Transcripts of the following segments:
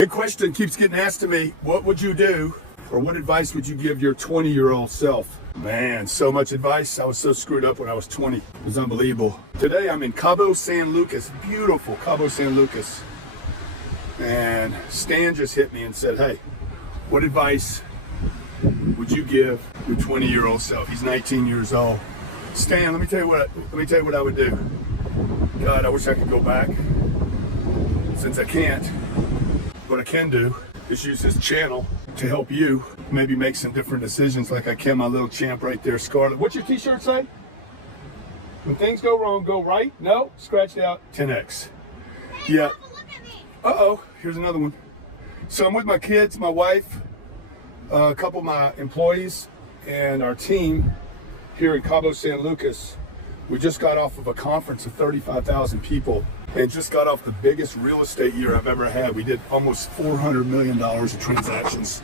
Big question keeps getting asked to me. What would you do, or what advice would you give your 20-year-old self? Man, so much advice. I was so screwed up when I was 20. It was unbelievable. Today I'm in Cabo San Lucas, beautiful Cabo San Lucas. And Stan just hit me and said, hey, what advice would you give your 20-year-old self? He's 19 years old. Stan, let me tell you what I would do. God, I wish I could go back. Since I can't, what I can do is use this channel to help you maybe make some different decisions, like I can my little champ right there, Scarlett. What's your t-shirt say? When things go wrong, go right. No, scratched out. 10x. Yeah. Uh-oh, here's another one. So I'm with my kids, my wife, a couple of my employees, and our team here in Cabo San Lucas. We just got off of a conference of 35,000 people and just got off the biggest real estate year I've ever had. We did almost $400 million of transactions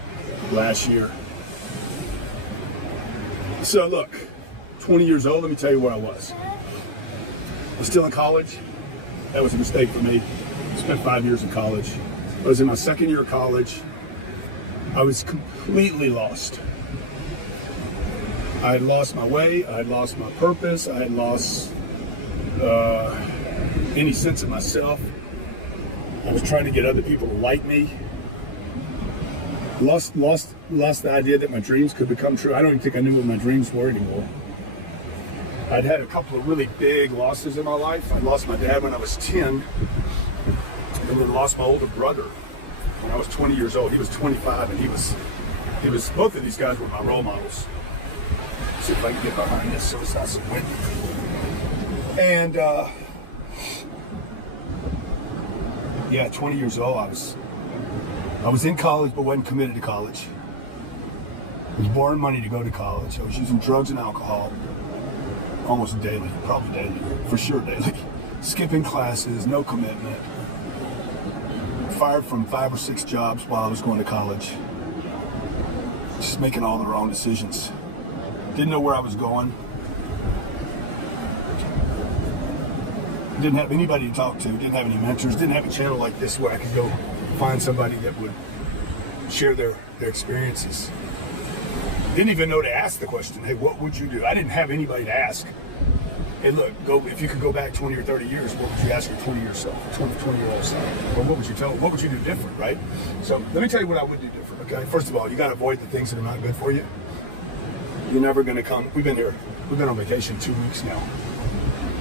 last year. So look, 20 years old, let me tell you where I was. I was still in college. That was a mistake for me. I spent 5 years in college. I was in my second year of college. I was completely lost. I had lost my way, I had lost my purpose, I had lost any sense of myself. I was trying to get other people to like me. Lost the idea that my dreams could become true. I don't even think I knew what my dreams were anymore. I'd had a couple of really big losses in my life. I lost my dad when I was 10, and then lost my older brother when I was 20 years old. He was 25, and he was both of these guys were my role models. See if I can get behind this so it's not so windy. And yeah, 20 years old, I was in college but wasn't committed to college. I was borrowing money to go to college. I was using drugs and alcohol almost daily, probably daily, for sure daily. Skipping classes, no commitment. Fired from 5 or 6 jobs while I was going to college. Just making all the wrong decisions. Didn't know where I was going. Didn't have anybody to talk to. Didn't have any mentors. Didn't have a channel like this where I could go find somebody that would share their experiences. Didn't even know to ask the question, hey, what would you do? I didn't have anybody to ask. Hey, look, if you could go back 20 or 30 years, what would you ask your 20-year self, 20-year-old self? Or what would you tell them? What would you do different, right? So let me tell you what I would do different, okay? First of all, you got to avoid the things that are not good for you. You're never going to come. We've been on vacation 2 weeks now.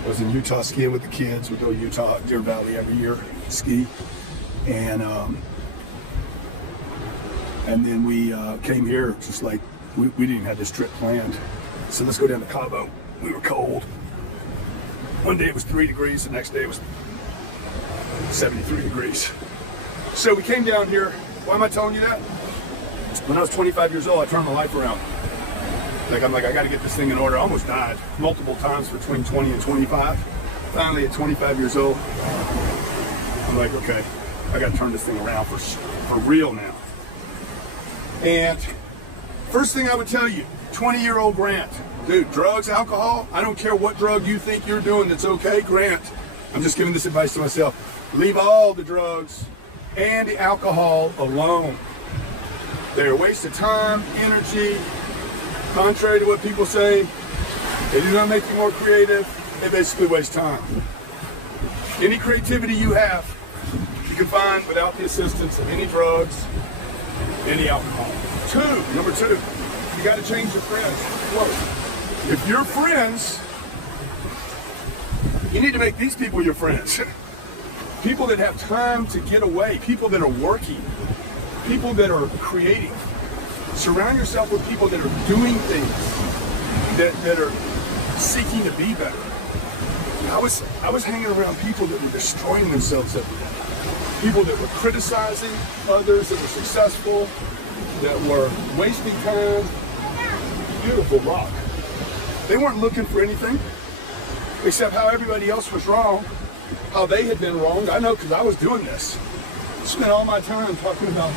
I was in Utah skiing with the kids. We go to Utah, Deer Valley every year, ski. And then we came here just like, we didn't even have this trip planned. So let's go down to Cabo. We were cold. One day it was 3 degrees, the next day it was 73 degrees. So we came down here. Why am I telling you that? When I was 25 years old, I turned my life around. I'm like, I got to get this thing in order. I almost died multiple times between 20 and 25. Finally, at 25 years old, I'm like, okay, I got to turn this thing around for real now. And first thing I would tell you, 20-year-old Grant, dude, drugs, alcohol, I don't care what drug you think you're doing that's okay, Grant, I'm just giving this advice to myself. Leave all the drugs and the alcohol alone. They're a waste of time, energy. Contrary to what people say, they do not make you more creative. They basically waste time. Any creativity you have, you can find without the assistance of any drugs, any alcohol. Number two, you got to change your friends. Whoa. If you're friends, you need to make these people your friends. People that have time to get away, people that are working, people that are creating. Surround yourself with people that are doing things, that are seeking to be better. I was hanging around people that were destroying themselves every day. People that were criticizing others that were successful, that were wasting time. Beautiful rock. They weren't looking for anything except how everybody else was wrong, how they had been wronged. I know because I was doing this. I spent all my time talking about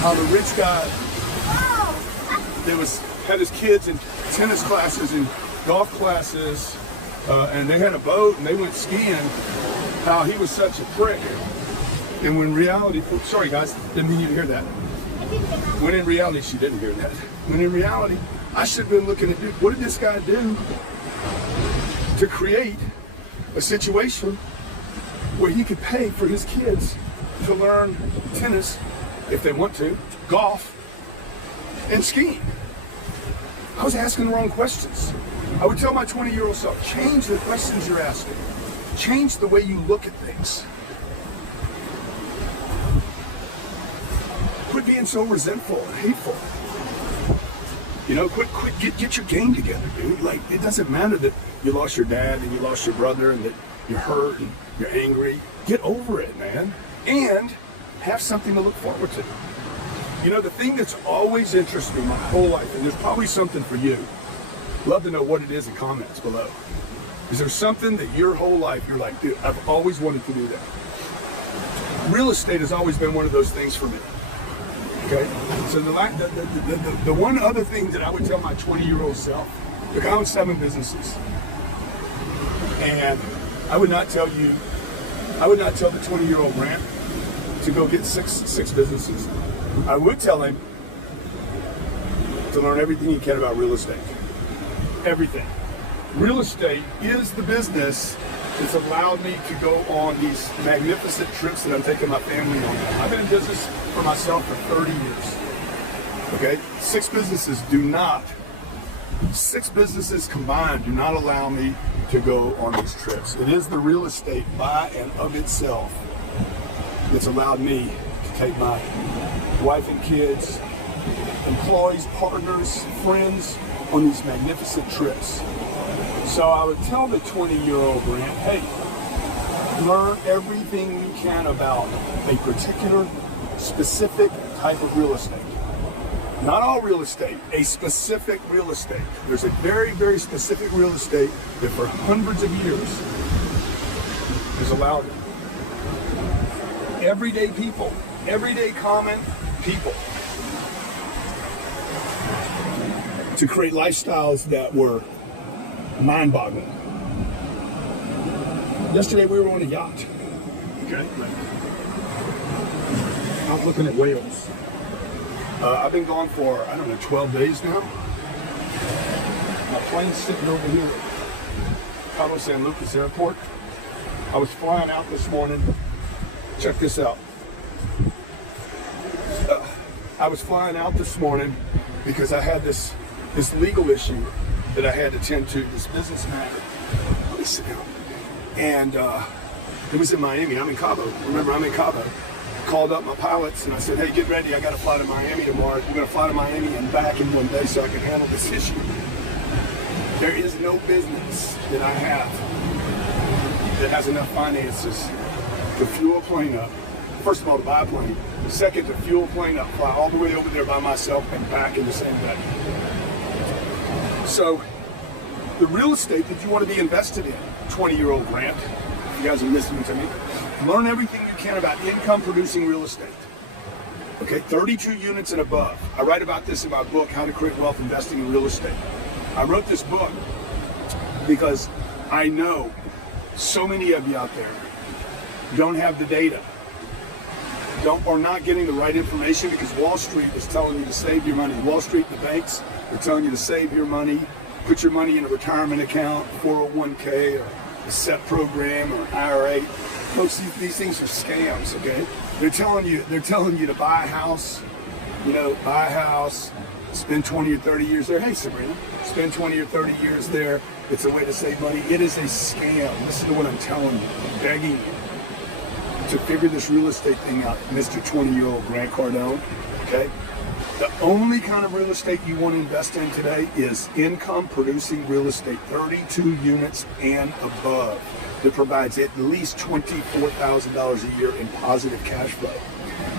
how the rich guy that had his kids in tennis classes and golf classes, and they had a boat and they went skiing, how he was such a prick. And when reality, oh, sorry guys, didn't mean you to hear that. When in reality, she didn't hear that. When in reality, I should have been looking at, what did this guy do to create a situation where he could pay for his kids to learn tennis, if they want to, golf, and skiing. I was asking the wrong questions. I would tell my 20-year-old self, change the questions you're asking. Change the way you look at things. Quit being so resentful and hateful. You know, get your game together, dude. Like, it doesn't matter that you lost your dad and you lost your brother and that you're hurt and you're angry. Get over it, man. And have something to look forward to. You know, the thing that's always interested me my whole life, and there's probably something for you. Love to know what it is in comments below. Is there something that your whole life you're like, dude, I've always wanted to do that? Real estate has always been one of those things for me. Okay, so the one other thing that I would tell my 20-year-old self, look, I own 7 businesses, and I would not tell the 20-year-old Grant to go get six businesses. I would tell him to learn everything he can about real estate. Everything. Real estate is the business that's allowed me to go on these magnificent trips that I'm taking my family on. I've been in business for myself for 30 years. Okay? 6 businesses combined do not allow me to go on these trips. It is the real estate by and of itself that's allowed me to take my wife and kids, employees, partners, friends on these magnificent trips. So I would tell the 20-year-old Grant, hey, learn everything you can about a particular specific type of real estate. Not all real estate, a specific real estate. There's a very, very specific real estate that for hundreds of years has allowed everyday people, everyday common people to create lifestyles that were mind-boggling. Yesterday we were on a yacht. Okay. I was looking at whales. I've been gone for, 12 days now. My plane's sitting over here at Cabo San Lucas Airport. I was flying out this morning. Check this out. I was flying out this morning because I had this legal issue that I had to tend to, this business matter. Let me sit down. And it was in Miami. I'm in Cabo. Remember, I'm in Cabo. Called up my pilots and I said, hey, get ready. I got to fly to Miami tomorrow. We're going to fly to Miami and back in one day so I can handle this issue. There is no business that I have that has enough finances to fuel a plane up. First of all, to buy a plane. Second, to fuel a plane up, fly all the way over there by myself and back in the same day. So, the real estate that you want to be invested in, 20-year-old Grant, you guys are listening to me, learn everything you can about income-producing real estate. Okay, 32 units and above. I write about this in my book, How to Create Wealth Investing in Real Estate. I wrote this book because I know so many of you out there don't have the data, or not getting the right information because Wall Street is telling you to save your money. Wall Street, the banks, are telling you to save your money, put your money in a retirement account, 401k, or a SEP program, or IRA. Folks, these things are scams, okay? They're telling you to buy a house, spend 20 or 30 years there. Hey, Sabrina, spend 20 or 30 years there. It's a way to save money. It is a scam. Listen to what I'm telling you. I'm begging you to figure this real estate thing out, Mr. 20-year-old Grant Cardone, okay? The only kind of real estate you want to invest in today is income-producing real estate, 32 units and above, that provides at least $24,000 a year in positive cash flow.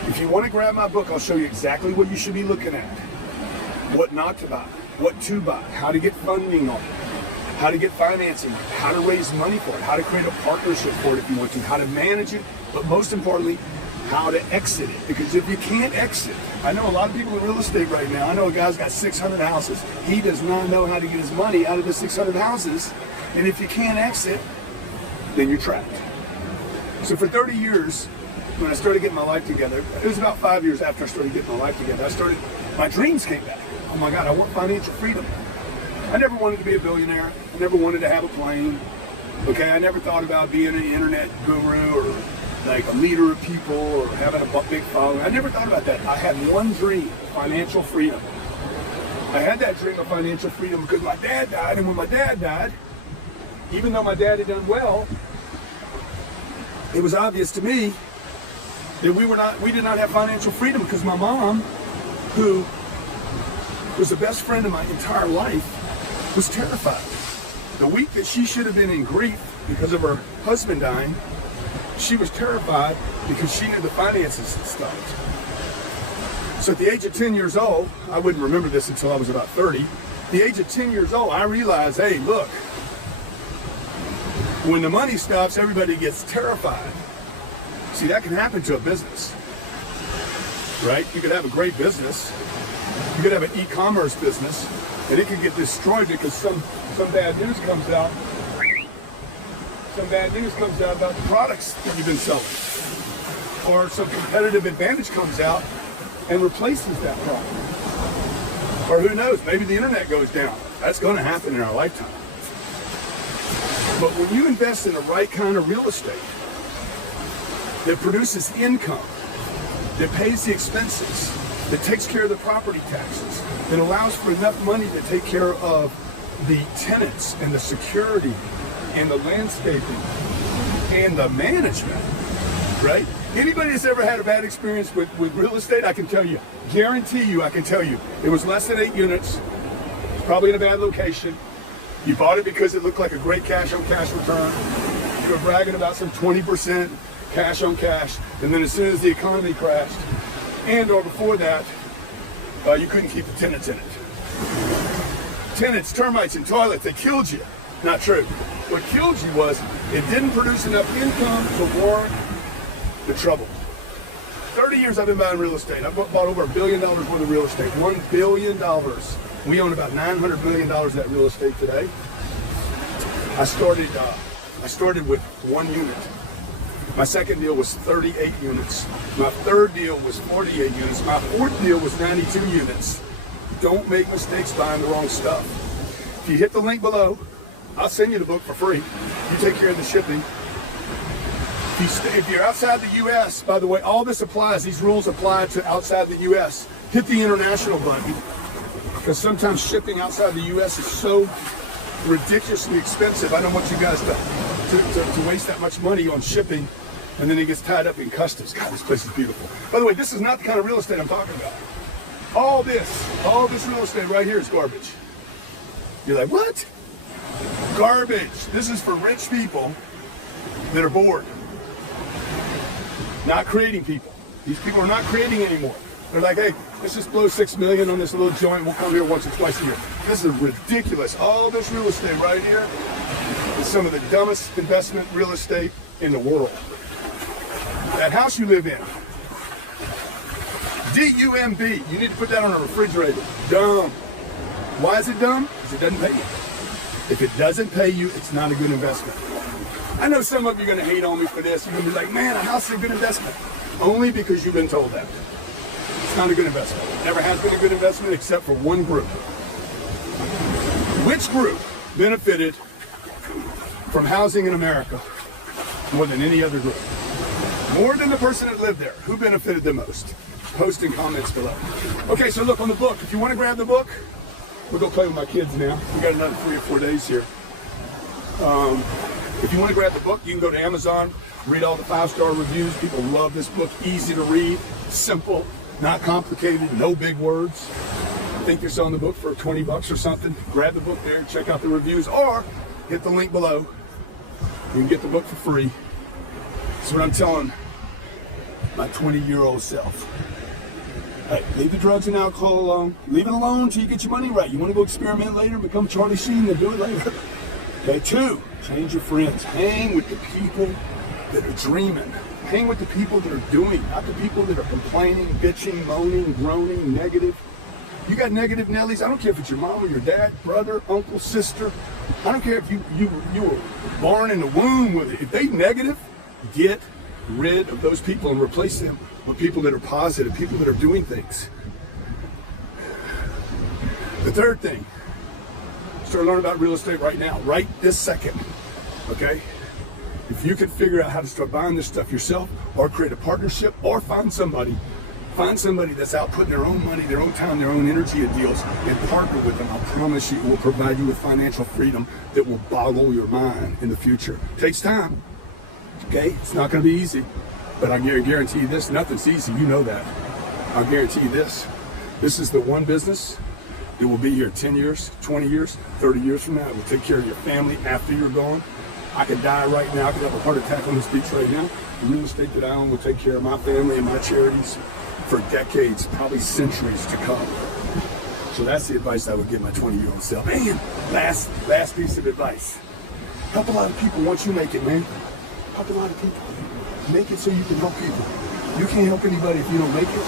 If you want to grab my book, I'll show you exactly what you should be looking at, what not to buy, what to buy, how to get funding on it, how to get financing, how to raise money for it, how to create a partnership for it if you want to, how to manage it, but most importantly, how to exit it. Because if you can't exit, I know a lot of people in real estate right now, I know a guy's got 600 houses. He does not know how to get his money out of the 600 houses. And if you can't exit, then you're trapped. So for 30 years, when I started getting my life together, it was about 5 years after I started getting my life together, my dreams came back. Oh my God, I want financial freedom. I never wanted to be a billionaire. I never wanted to have a plane. Okay, I never thought about being an internet guru or like a leader of people or having a big following. I never thought about that. I had one dream, financial freedom. I had that dream of financial freedom because my dad died, and when my dad died, even though my dad had done well, it was obvious to me that we did not have financial freedom because my mom, who was the best friend of my entire life, was terrified. The week that she should have been in grief because of her husband dying, she was terrified because she knew the finances had stopped. So at the age of 10 years old, I wouldn't remember this until I was about 30. At the age of 10 years old, I realized, hey, look, when the money stops, everybody gets terrified. See, that can happen to a business, right? You could have a great business. You could have an e-commerce business, and it could get destroyed because some bad news comes out. Some bad news comes out about the products that you've been selling. Or some competitive advantage comes out and replaces that product. Or who knows, maybe the internet goes down. That's going to happen in our lifetime. But when you invest in the right kind of real estate that produces income, that pays the expenses, that takes care of the property taxes, that allows for enough money to take care of the tenants and the security and the landscaping and the management, right? Anybody that's ever had a bad experience with real estate, I can tell you, guarantee you, I can tell you, it was less than 8 units, it's probably in a bad location. You bought it because it looked like a great cash-on-cash return. You were bragging about some 20% cash-on-cash, and then as soon as the economy crashed, and or before that, you couldn't keep the tenants in it. Tenants, termites, and toilets, they killed you. Not true. What killed you was it didn't produce enough income to warrant the trouble. 30 years I've been buying real estate. I've bought over $1 billion worth of real estate. $1 billion. We own about $900 million of that real estate today. I started with 1 unit. My second deal was 38 units. My third deal was 48 units. My fourth deal was 92 units. Don't make mistakes buying the wrong stuff. If you hit the link below, I'll send you the book for free. You take care of the shipping. If you're outside the U.S., by the way, all this applies. These rules apply to outside the U.S. Hit the international button, because sometimes shipping outside the U.S. is so ridiculously expensive. I don't want you guys to waste that much money on shipping, and then it gets tied up in customs. God, this place is beautiful. By the way, this is not the kind of real estate I'm talking about. All this real estate right here is garbage. You're like, what? Garbage. This is for rich people that are bored. Not creating people. These people are not creating anymore. They're like, hey, let's just blow $6 million on this little joint. We'll come here once or twice a year. This is ridiculous. All this real estate right here is some of the dumbest investment real estate in the world. That house you live in, D-U-M-B. You need to put that on a refrigerator. Dumb. Why is it dumb? Because it doesn't pay you. If it doesn't pay you, it's not a good investment. I know some of you are going to hate on me for this. You're going to be like, man, a house is a good investment. Only because you've been told that. It's not a good investment. It never has been a good investment except for one group. Which group benefited from housing in America more than any other group? More than the person that lived there. Who benefited the most? Post in comments below. Okay, so look on the book. If you want to grab the book, we'll go play with my kids now. We got another 3 or 4 days here. If you want to grab the book, you can go to Amazon, read all the 5-star reviews. People love this book. Easy to read, simple, not complicated, no big words. I think they're selling the book for 20 bucks or something. Grab the book there, check out the reviews, or hit the link below. You can get the book for free. That's what I'm telling my 20-year-old self. Hey, leave the drugs and alcohol alone. Leave it alone until you get your money right. You want to go experiment later, become Charlie Sheen, then do it later. Okay, 2, change your friends. Hang with the people that are dreaming. Hang with the people that are doing, not the people that are complaining, bitching, moaning, groaning, negative. You got negative Nellies. I don't care if it's your mom or your dad, brother, uncle, sister. I don't care if you were born in the womb with it. If they negative, get rid of those people and replace them with people that are positive, people that are doing things. The third thing, start learning about real estate right now, right this second, okay? If you can figure out how to start buying this stuff yourself, or create a partnership, or find somebody that's out putting their own money, their own time, their own energy in deals, and partner with them, I promise you it will provide you with financial freedom that will boggle your mind in the future. It takes time, okay? It's not gonna be easy, but I guarantee you this, nothing's easy, you know that. I'll guarantee you this. This is the one business that will be here 10 years, 20 years, 30 years from now. It will take care of your family after you're gone. I could die right now. I could have a heart attack on this beach right now. The real estate that I own will take care of my family and my charities for decades, probably centuries to come. So that's the advice I would give my 20-year-old self. And last piece of advice. Help a lot of people once you make it, man. Help a lot of people. Make it so you can help people. You can't help anybody if you don't make it.